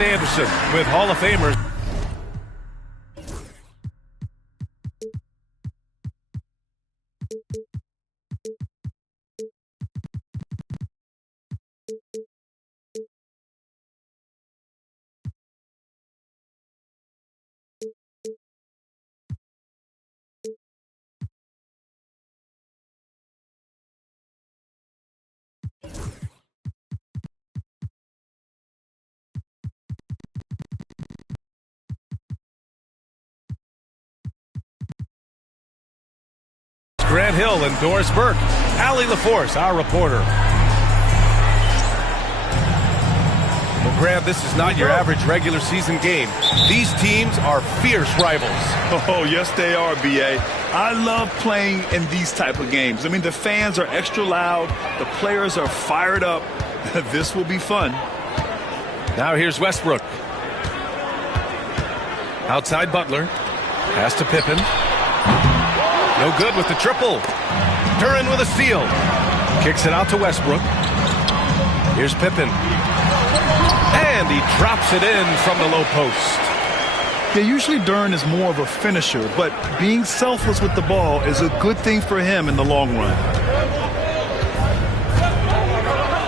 Anderson with Hall of Famers. Grant Hill and Doris Burke. Allie LaForce, our reporter. Well, Grant, this is not your average regular season game. These teams are fierce rivals. Oh, yes, they are, B.A. I love playing in these type of games. I mean, the fans are extra loud. The players are fired up. This will be fun. Now here's Westbrook. Outside Butler. Pass to Pippen. No good with the triple. Duren with a steal. Kicks it out to Westbrook. Here's Pippen. And he drops it in from the low post. Yeah, usually Duren is more of a finisher, but being selfless with the ball is a good thing for him in the long run.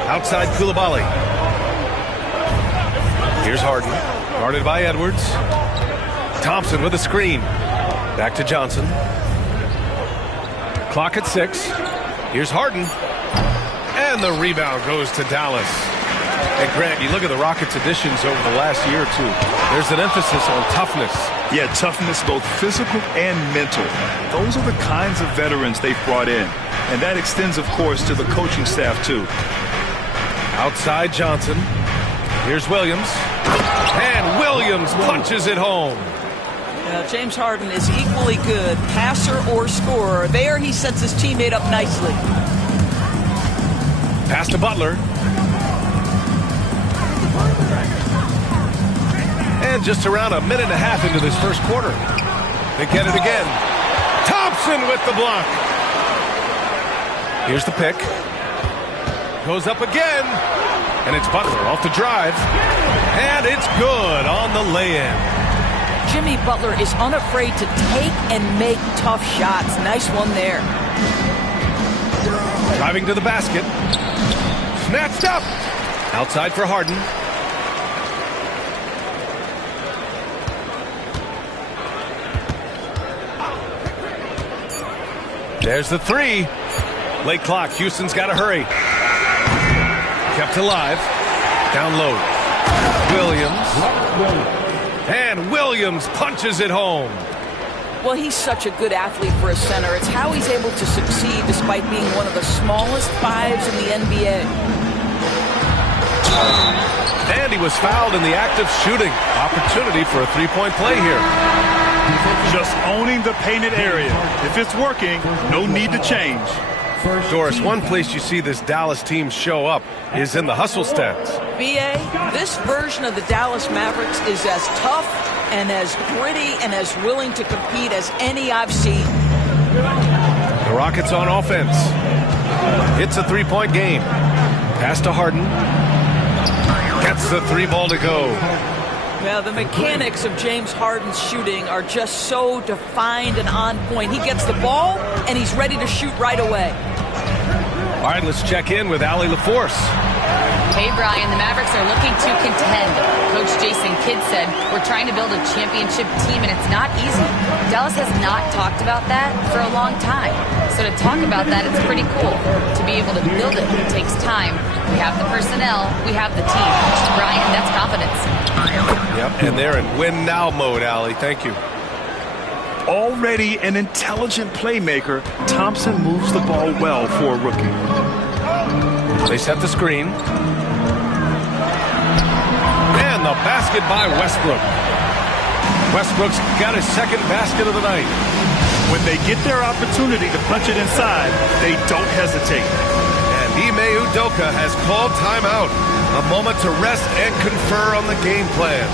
Outside Coulibaly. Here's Harden. Guarded by Edwards. Thompson with a screen. Back to Johnson. Clock at 6. Here's Harden. And the rebound goes to Dallas. And Grant, you look at the Rockets' additions over the last year or two. There's an emphasis on toughness. Yeah, toughness, both physical and mental. Those are the kinds of veterans they've brought in. And that extends, of course, to the coaching staff, too. Outside Johnson. Here's Williams. And Williams punches it home. James Harden is equally good, passer or scorer. There he sets his teammate up nicely. Pass to Butler. And just around a minute and a half into this first quarter. They get it again. Thompson with the block. Here's the pick. Goes up again. And it's Butler off the drive. And it's good on the lay-in. Jimmy Butler is unafraid to take and make tough shots. Nice one there. Driving to the basket. Snatched up. Outside for Harden. There's the three. Late clock. Houston's got to hurry. Kept alive. Down low. Williams. And Williams punches it home. Well, he's such a good athlete for a center. It's how he's able to succeed despite being one of the smallest fives in the NBA. And he was fouled in the act of shooting. Opportunity for a three-point play here. Just owning the painted area. If it's working, no need to change. Doris, one place you see this Dallas team show up is in the hustle stats. B.A., this version of the Dallas Mavericks is as tough and as gritty and as willing to compete as any I've seen. The Rockets on offense. It's a three-point game. Pass to Harden. Gets the three ball to go. Yeah, the mechanics of James Harden's shooting are just so defined and on point. He gets the ball, and he's ready to shoot right away. All right, let's check in with Allie LaForce. Hey, Brian, the Mavericks are looking to contend. Coach Jason Kidd said, we're trying to build a championship team, and it's not easy. Dallas has not talked about that for a long time. So to talk about that, it's pretty cool. To be able to build it takes time. We have the personnel, we have the team. Brian, that's confidence. Yep, and they're in win-now mode, Allie. Thank you. Already an intelligent playmaker, Thompson moves the ball well for a rookie. They set the screen. And the basket by Westbrook. Westbrook's got his second basket of the night. When they get their opportunity to punch it inside, they don't hesitate. And Ime Udoka has called timeout. A moment to rest and confer on the game plan.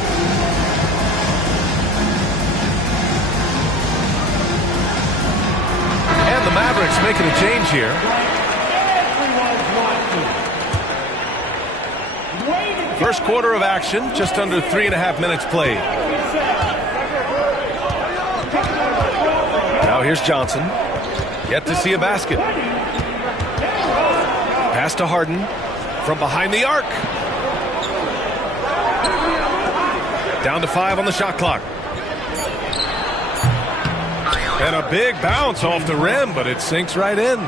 And the Mavericks making a change here. Everyone's watching. Waiting First quarter of action, just under 3.5 minutes played. Now here's Johnson. Yet to see a basket. Pass to Harden from behind the arc. Down to 5 on the shot clock. And a big bounce off the rim, but it sinks right in.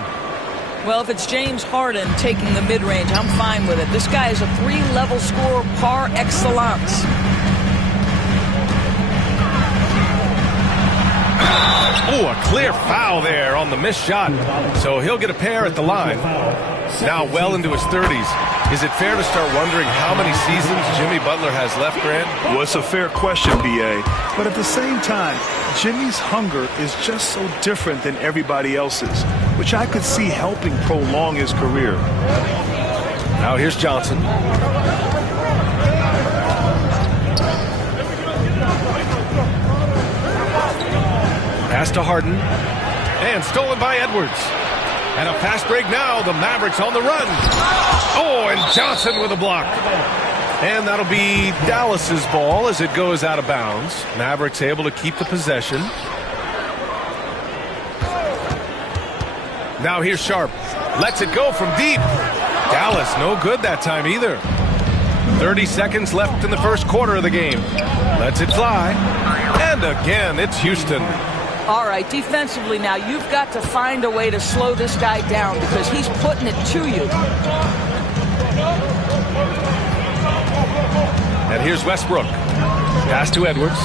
Well, if it's James Harden taking the mid-range, I'm fine with it. This guy is a 3-level scorer par excellence. Oh, a clear foul there on the missed shot. So he'll get a pair at the line. Now well into his 30s. Is it fair to start wondering how many seasons Jimmy Butler has left, Grant? Well, it's a fair question, B.A. But at the same time, Jimmy's hunger is just so different than everybody else's, which I could see helping prolong his career. Now here's Johnson. Pass to Harden. And stolen by Edwards. And a fast break now. The Mavericks on the run. Oh, and Johnson with a block. And that'll be Dallas's ball as it goes out of bounds. Mavericks able to keep the possession. Now here's Sharp. Lets it go from deep. Dallas no good that time either. 30 seconds left in the first quarter of the game. Lets it fly. And again, it's Houston. All right, defensively now, you've got to find a way to slow this guy down because he's putting it to you. And here's Westbrook. Pass to Edwards.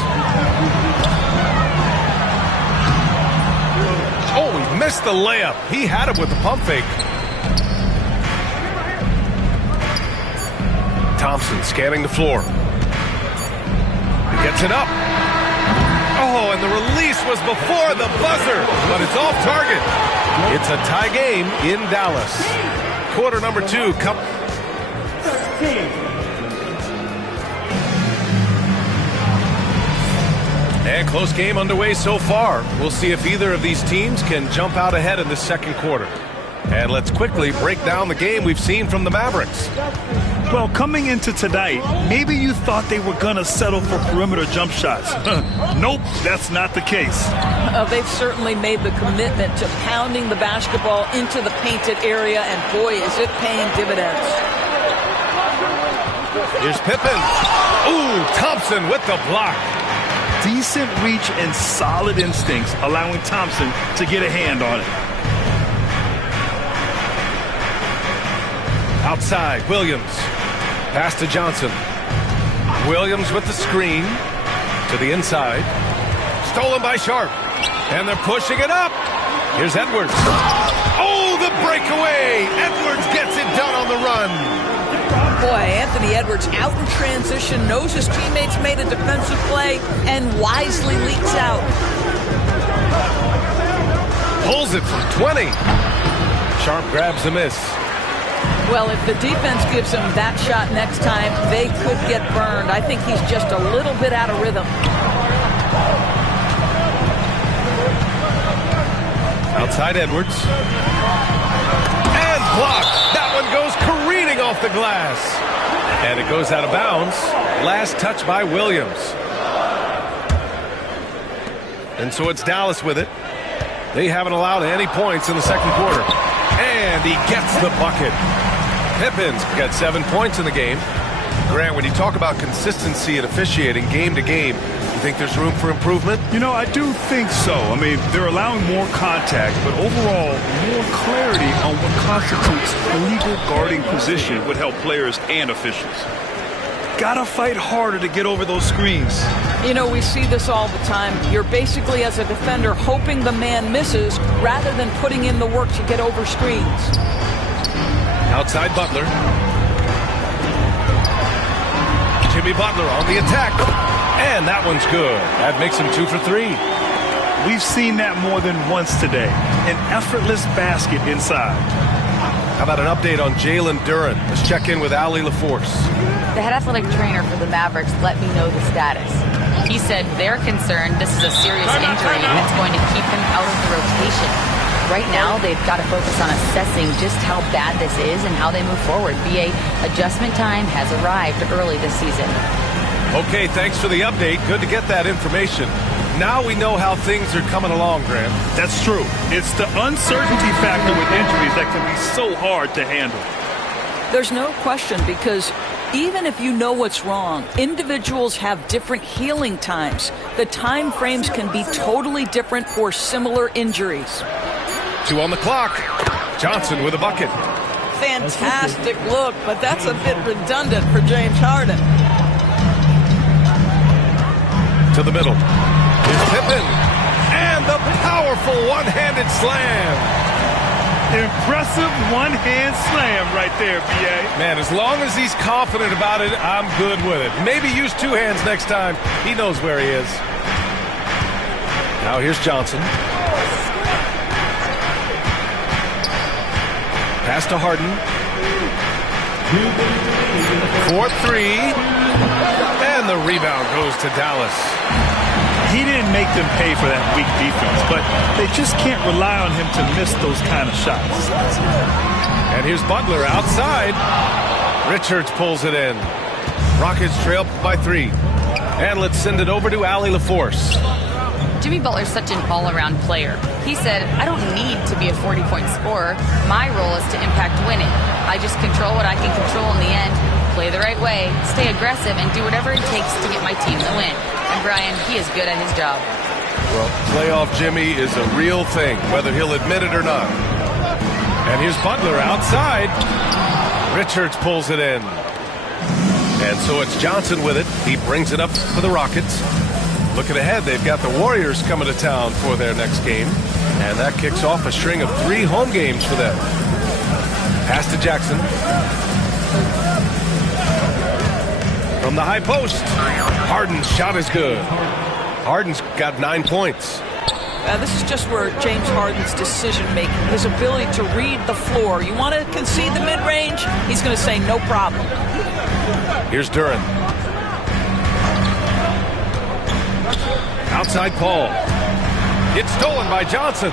Oh, he missed the layup. He had it with the pump fake. Thompson scanning the floor. He gets it up. Oh, and the release was before the buzzer, but it's off target. It's a tie game in Dallas. Quarter number 2. And close game underway so far. We'll see if either of these teams can jump out ahead in the second quarter. And let's quickly break down the game we've seen from the Mavericks. Well, coming into tonight, maybe you thought they were going to settle for perimeter jump shots. Nope, that's not the case. They've certainly made the commitment to pounding the basketball into the painted area, and boy, is it paying dividends. Here's Pippen. Ooh, Thompson with the block. Decent reach and solid instincts, allowing Thompson to get a hand on it. Outside, Williams. Pass to Johnson. Williams with the screen to the inside. Stolen by Sharp. And they're pushing it up. Here's Edwards. Oh, the breakaway. Edwards gets it done on the run. Boy, Anthony Edwards out in transition, knows his teammates made a defensive play, and wisely leaks out. Pulls it from 20. Sharp grabs the miss. Well, if the defense gives him that shot next time, they could get burned. I think he's just a little bit out of rhythm. Outside Edwards. And blocked. That one goes careening off the glass. And it goes out of bounds. Last touch by Williams. And so it's Dallas with it. They haven't allowed any points in the second quarter. And he gets the bucket. Pippen's got 7 points in the game. Grant, when you talk about consistency and officiating game to game, you think there's room for improvement? You know, I do think so. I mean, they're allowing more contact, but overall, more clarity on what constitutes a legal guarding position would help players and officials. Gotta fight harder to get over those screens. You know, we see this all the time. You're basically, as a defender, hoping the man misses rather than putting in the work to get over screens. Outside Butler. Jimmy Butler on the attack. And that one's good. That makes him 2 for 3. We've seen that more than once today. An effortless basket inside. How about an update on Jalen Duren? Let's check in with Allie LaForce. The head athletic trainer for the Mavericks let me know the status. He said they're concerned this is a serious injury that's going to keep him out of the rotation. Right now, they've got to focus on assessing just how bad this is and how they move forward. BA, adjustment time has arrived early this season. Okay, thanks for the update. Good to get that information. Now we know how things are coming along, Graham. That's true. It's the uncertainty factor with injuries that can be so hard to handle. There's no question, because even if you know what's wrong, individuals have different healing times. The time frames can be totally different for similar injuries. 2 on the clock. Johnson with a bucket. Fantastic look, but that's a bit redundant for James Harden. To the middle. Here's Pippen. And the powerful one-handed slam. Impressive one-hand slam right there, B.A. Man, as long as he's confident about it, I'm good with it. Maybe use 2 hands next time. He knows where he is. Now here's Johnson. Pass to Harden. 4-3. And the rebound goes to Dallas. He didn't make them pay for that weak defense, but they just can't rely on him to miss those kind of shots. And here's Butler outside. Richards pulls it in. Rockets trail by 3. And let's send it over to Allie LaForce. Jimmy Butler's such an all-around player. He said, I don't need to be a 40-point scorer. My role is to impact winning. I just control what I can control in the end, play the right way, stay aggressive, and do whatever it takes to get my team the win. And Brian, he is good at his job. Well, playoff Jimmy is a real thing, whether he'll admit it or not. And here's Butler outside. Richards pulls it in. And so it's Johnson with it. He brings it up for the Rockets. Looking ahead, they've got the Warriors coming to town for their next game. And that kicks off a string of 3 home games for them. Pass to Jackson. From the high post. Harden's shot is good. Harden's got 9 points. This is just where James Harden's decision-making, his ability to read the floor. You want to concede the mid-range? He's going to say no problem. Here's Duren. Outside Paul. It's stolen by Johnson.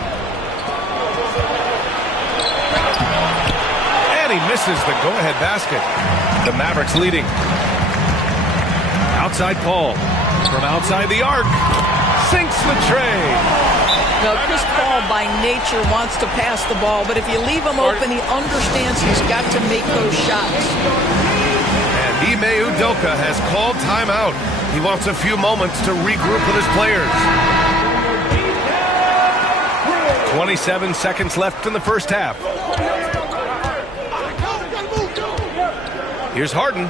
And he misses the go-ahead basket. The Mavericks leading. Outside Paul. From outside the arc. Sinks the tray. Now, Chris Paul by nature wants to pass the ball, but if you leave him open, he understands he's got to make those shots. And Ime Udoka has called timeout. He wants a few moments to regroup with his players. 27 seconds left in the first half. Here's Harden.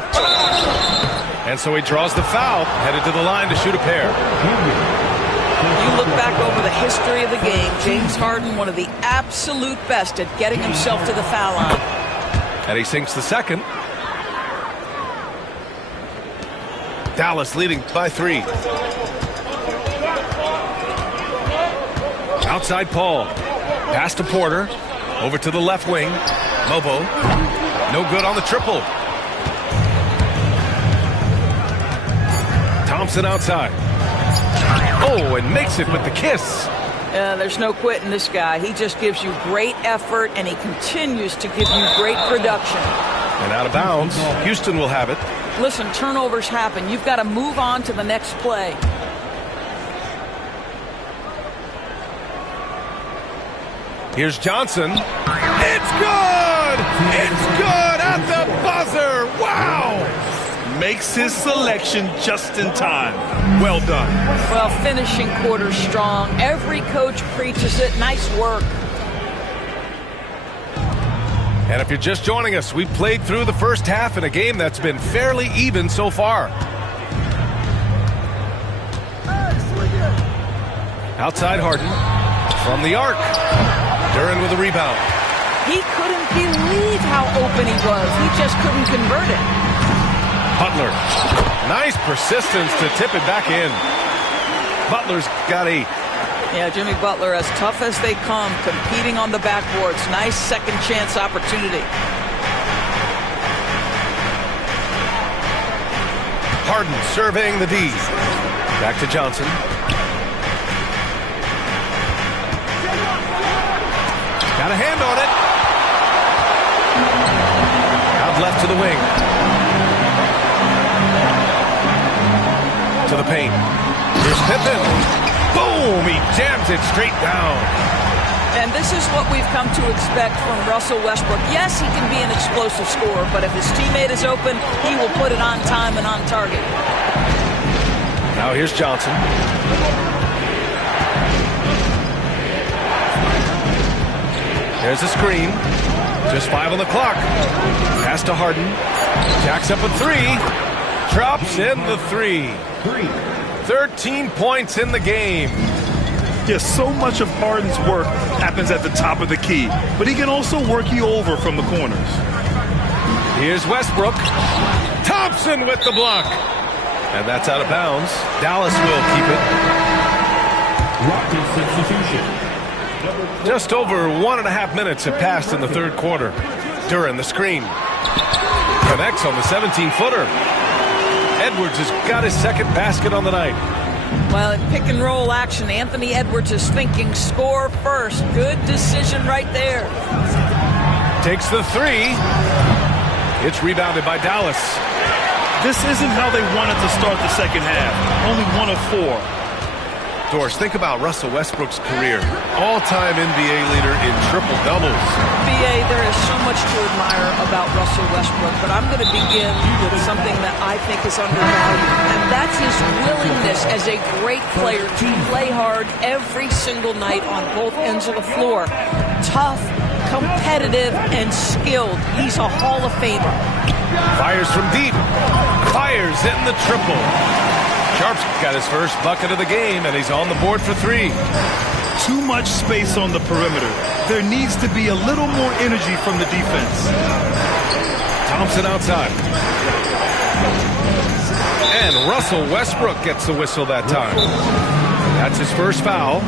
And so he draws the foul, headed to the line to shoot a pair. You look back over the history of the game, James Harden, one of the absolute best at getting himself to the foul line. And he sinks the second. Dallas leading by 3. Outside Paul. Pass to Porter. Over to the left wing. Lobo. No good on the triple. Thompson outside. Oh, and makes it with the kiss. There's no quitting this guy. He just gives you great effort, and he continues to give you great production. And out of bounds. Houston will have it. Listen, turnovers happen. You've got to move on to the next play. Here's Johnson. It's good! It's good at the buzzer! Wow! Makes his selection just in time. Well done. Well, finishing quarter strong. Every coach preaches it. Nice work. And if you're just joining us, we've played through the first half in a game that's been fairly even so far. Outside Harden. From the arc. Duren with a rebound. He couldn't believe how open he was. He just couldn't convert it. Butler. Nice persistence to tip it back in. Butler's got 8. Yeah, Jimmy Butler, as tough as they come, competing on the backboards. Nice second chance opportunity. Harden surveying the D. Back to Johnson. the wing. To the paint. Here's Pippen. Boom! He jams it straight down. And this is what we've come to expect from Russell Westbrook. Yes, he can be an explosive scorer, but if his teammate is open, he will put it on time and on target. Now here's Johnson. There's a screen. Just 5 on the clock. Pass to Harden. Jacks up a 3. Drops in the 3. 13 points in the game. Yes, so much of Harden's work happens at the top of the key, but he can also work you over from the corners. Here's Westbrook. Thompson with the block. And that's out of bounds. Dallas will keep it. Rockets substitution. Just over 1.5 minutes have passed in the third quarter. Duren, the screen. Connects on the 17-footer. Edwards has got his second basket on the night. Well, in pick and roll action, Anthony Edwards is thinking score first. Good decision right there. Takes the 3. It's rebounded by Dallas. This isn't how they wanted to start the second half. Only 1 of 4. Doris, think about Russell Westbrook's career. All-time NBA leader in triple-doubles. BA, there is so much to admire about Russell Westbrook, but I'm going to begin with something that I think is undervalued, and that's his willingness as a great player to play hard every single night on both ends of the floor. Tough, competitive, and skilled. He's a Hall of Famer. Fires from deep. Fires in the triple. Sharp's got his first bucket of the game, and he's on the board for 3. Too much space on the perimeter. There needs to be a little more energy from the defense. Thompson outside. And Russell Westbrook gets the whistle that time. That's his first foul.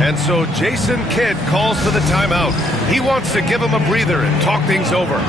And so Jason Kidd calls for the timeout. He wants to give him a breather and talk things over.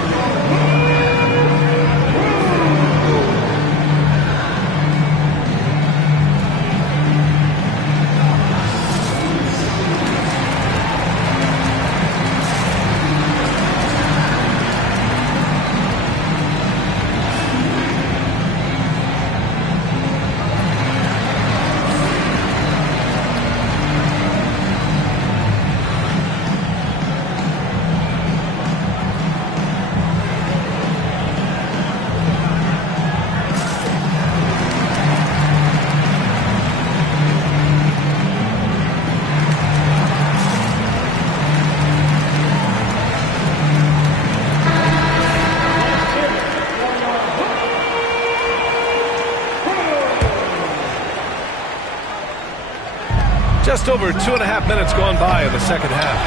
Just over 2.5 minutes gone by in the second half.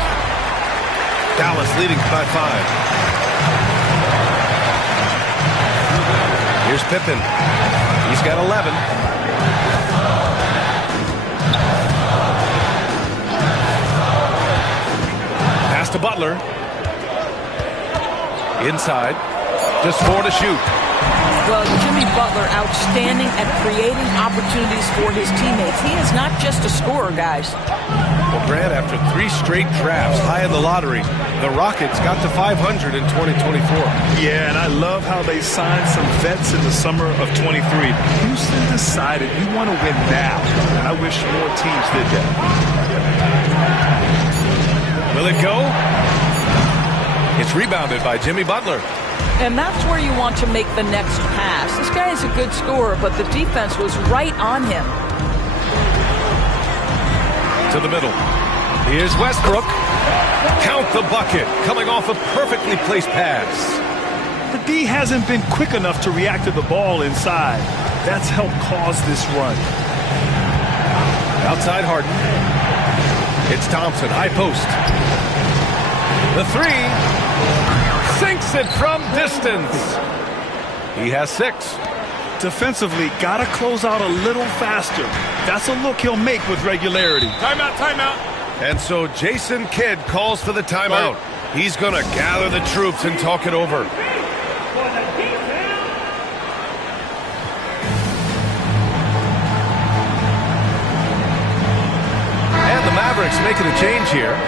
Dallas leading by 5. Here's Pippen. He's got 11. Pass to Butler. Inside. Just 4 to shoot. Well, Jimmy Butler, outstanding at creating opportunities for his teammates. He is not just a scorer, guys. Well, Brad, after 3 straight drafts high in the lottery, the Rockets got to 500 in 2024. Yeah, and I love how they signed some vets in the summer of 23. Houston decided we want to win now, and I wish more teams did that. Will it go? It's rebounded by Jimmy Butler. And that's where you want to make the next pass. This guy is a good scorer, but the defense was right on him. To the middle. Here's Westbrook. Count the bucket, coming off a perfectly placed pass. The D hasn't been quick enough to react to the ball inside. That's helped cause this run. Outside Harden. It's Thompson, high post. The 3. Sinks it from distance. He has 6. Defensively, got to close out a little faster. That's a look he'll make with regularity. Timeout, timeout. And so Jason Kidd calls for the timeout. He's going to gather the troops and talk it over. And the Mavericks making a change here.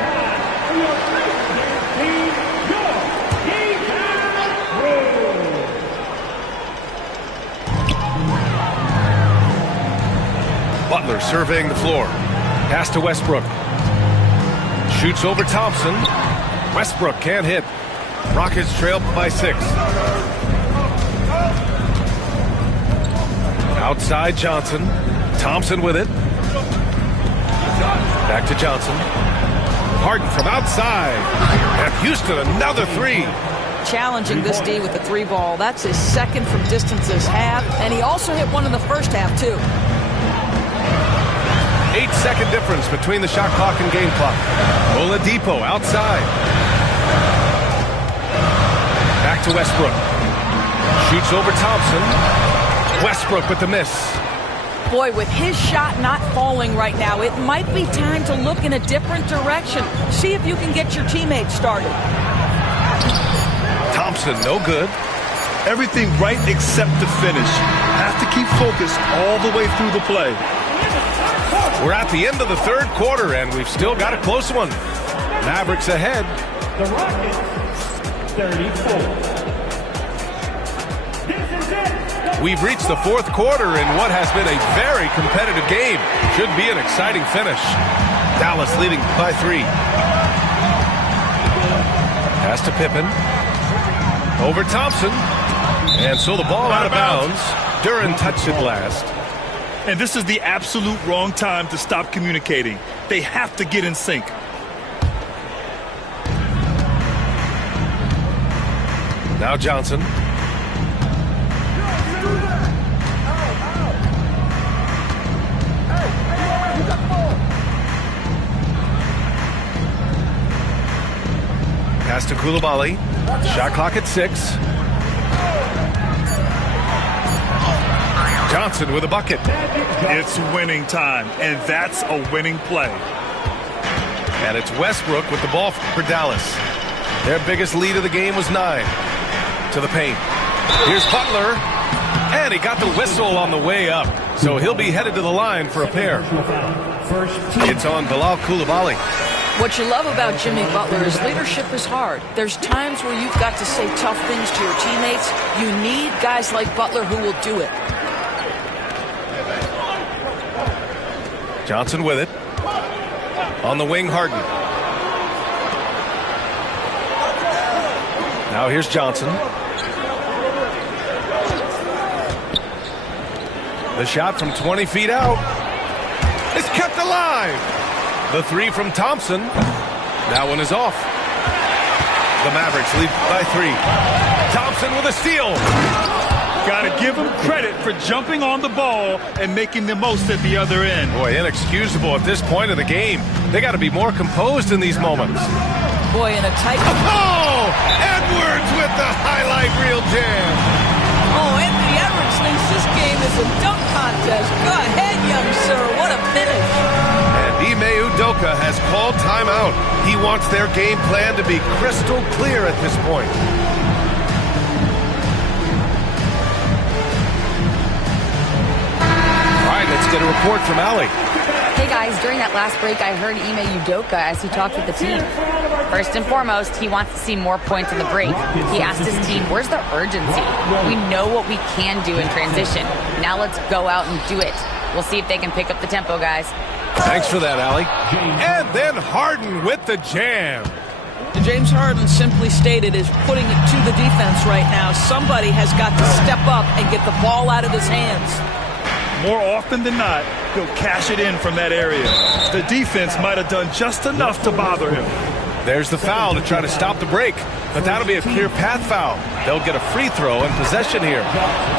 Butler surveying the floor. Pass to Westbrook. Shoots over Thompson. Westbrook can't hit. Rockets trail by 6. Outside Johnson. Thompson with it. Back to Johnson. Harden from outside. And Houston another 3. Challenging this D with the 3 ball. That's his second from distance this half. And he also hit one in the first half, too. 8-second difference between the shot clock and game clock. Oladipo outside. Back to Westbrook. Shoots over Thompson. Westbrook with the miss. Boy, with his shot not falling right now, it might be time to look in a different direction. See if you can get your teammates started. Thompson, no good. Everything right except the finish. Have to keep focused all the way through the play. We're at the end of the third quarter, and we've still got a close one. Mavericks ahead. The Rockets, 34. We've reached the fourth quarter in what has been a very competitive game. Should be an exciting finish. Dallas leading by 3. Pass to Pippen. Over Thompson. And so the ball out of bounds. Duren touched it last. And this is the absolute wrong time to stop communicating. They have to get in sync. Now Johnson. Pass to Coulibaly. Shot clock at 6. Johnson with a bucket. It's winning time, and that's a winning play. And it's Westbrook with the ball for Dallas. Their biggest lead of the game was 9. To the paint. Here's Butler. And he got the whistle on the way up. So he'll be headed to the line for a pair. It's on Bilal Coulibaly. What you love about Jimmy Butler is leadership is hard. There's times where you've got to say tough things to your teammates. You need guys like Butler who will do it. Johnson with it. On the wing, Harden. Now here's Johnson. The shot from 20 feet out is kept alive. The 3 from Thompson. That one is off. The Mavericks lead by 3. Thompson with a steal. Got to give him credit for jumping on the ball and making the most at the other end. Boy, inexcusable at this point of the game. They got to be more composed in these moments. Boy, in a tight... Oh! Edwards with the highlight reel jam. Oh, Anthony Edwards thinks this game is a dunk contest. Go ahead, young sir. What a finish. And Ime Udoka has called timeout. He wants their game plan to be crystal clear at this point. All right, let's get a report from Allie. Hey guys, during that last break, I heard Ime Udoka as he talked with the team. First and foremost, he wants to see more points in the break. He asked his team, where's the urgency? We know what we can do in transition. Now let's go out and do it. We'll see if they can pick up the tempo, guys. Thanks for that, Allie. And then Harden with the jam. James Harden simply stated is putting it to the defense right now. Somebody has got to step up and get the ball out of his hands. More often than not, he'll cash it in from that area. The defense might have done just enough to bother him. There's the foul to try to stop the break, but that'll be a clear path foul. They'll get a free throw and possession here.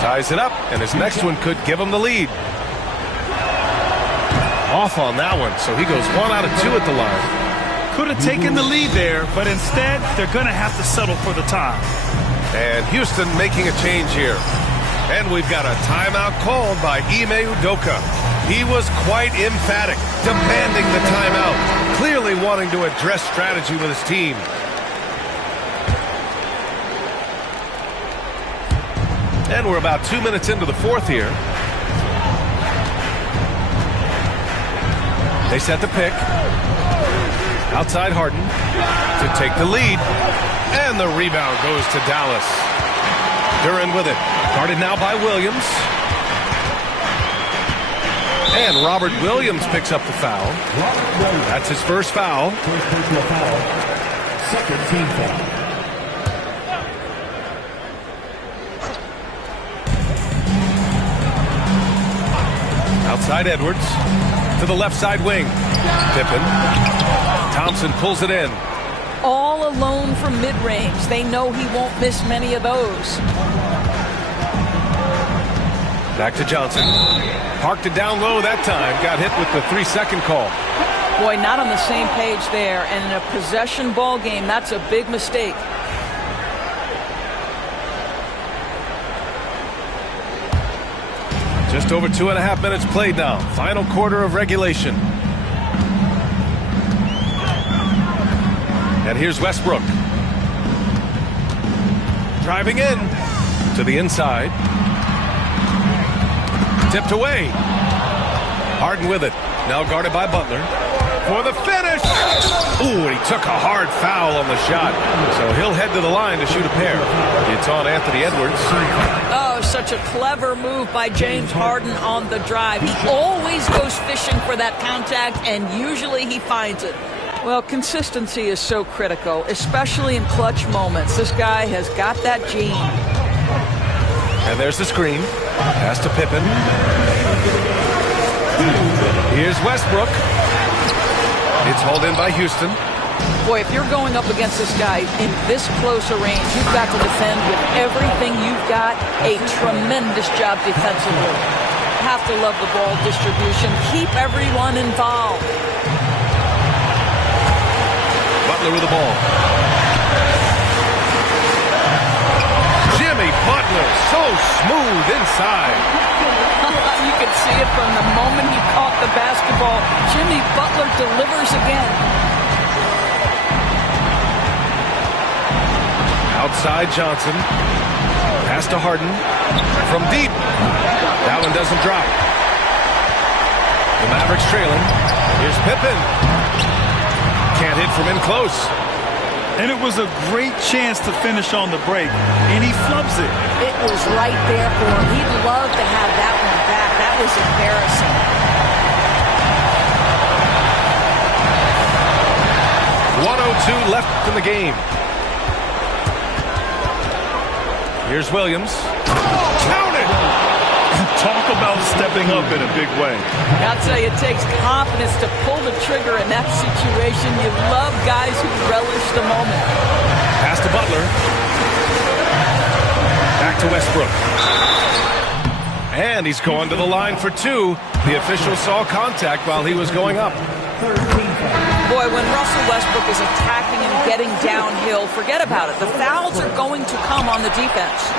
Ties it up, and his next one could give him the lead. Off on that one, so he goes 1 out of 2 at the line. Could have taken the lead there, but instead, they're going to have to settle for the tie. And Houston making a change here. And we've got a timeout called by Ime Udoka. He was quite emphatic, demanding the timeout, clearly wanting to address strategy with his team. And we're about 2 minutes into the fourth here. They set the pick. Outside Harden to take the lead. And the rebound goes to Dallas. Duren with it. Guarded now by Williams. And Robert Williams picks up the foul. That's his first foul. First personal foul. Second team foul. Outside Edwards to the left side wing. Pippen. Thompson pulls it in. All alone from mid-range. They know he won't miss many of those. Back to Johnson. Parked it down low that time. Got hit with the 3-second call. Boy, not on the same page there. And in a possession ball game, that's a big mistake. Just over 2.5 minutes played now. Final quarter of regulation. And here's Westbrook. Driving in to the inside. Tipped away. Harden with it. Now guarded by Butler. For the finish. Ooh, he took a hard foul on the shot. So he'll head to the line to shoot a pair. It's on Anthony Edwards. Oh, such a clever move by James Harden on the drive. He always goes fishing for that contact, and usually he finds it. Well, consistency is so critical, especially in clutch moments. This guy has got that gene. And there's the screen. Pass to Pippen. Here's Westbrook. It's hauled in by Houston. Boy, if you're going up against this guy in this close a range, you've got to defend with everything you've got. A tremendous job defensively. Have to love the ball distribution. Keep everyone involved. Butler with the ball. Jimmy Butler, so smooth inside. You can see it from the moment he caught the basketball. Jimmy Butler delivers again. Outside Johnson. Pass to Harden. From deep. That one doesn't drop. The Mavericks trailing. Here's Pippen. Can't hit from in close. And it was a great chance to finish on the break, and he flubs it. It was right there for him. He'd love to have that one back. That was embarrassing. 1:02 left in the game. Here's Williams. Count it! Talk about stepping up in a big way. I'll tell you, it takes confidence to pull the trigger in that situation. You love guys who relish the moment. Pass to Butler. Back to Westbrook. And he's going to the line for two. The official saw contact while he was going up. Boy, when Russell Westbrook is attacking and getting downhill, forget about it. The fouls are going to come on the defense.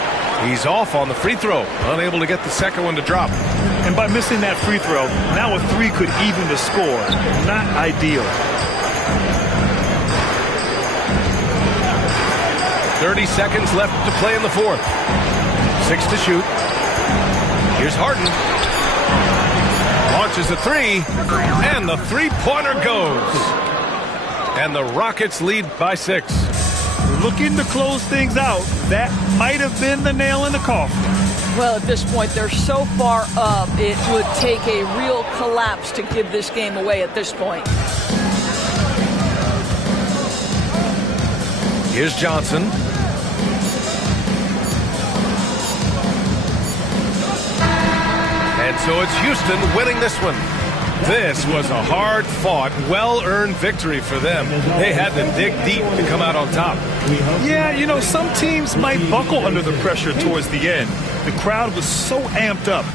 He's off on the free throw, unable to get the second one to drop. And by missing that free throw, now a three could even the score. Not ideal. 30 seconds left to play in the fourth. 6 to shoot. Here's Harden. Launches a three, and the three-pointer goes. And the Rockets lead by 6. Looking to close things out. That might have been the nail in the coffin. Well, at this point, they're so far up, it would take a real collapse to give this game away at this point. Here's Johnson. And so it's Houston winning this one. This was a hard-fought, well-earned victory for them. They had to dig deep to come out on top. Yeah, you know, some teams might buckle under the pressure towards the end. The crowd was so amped up.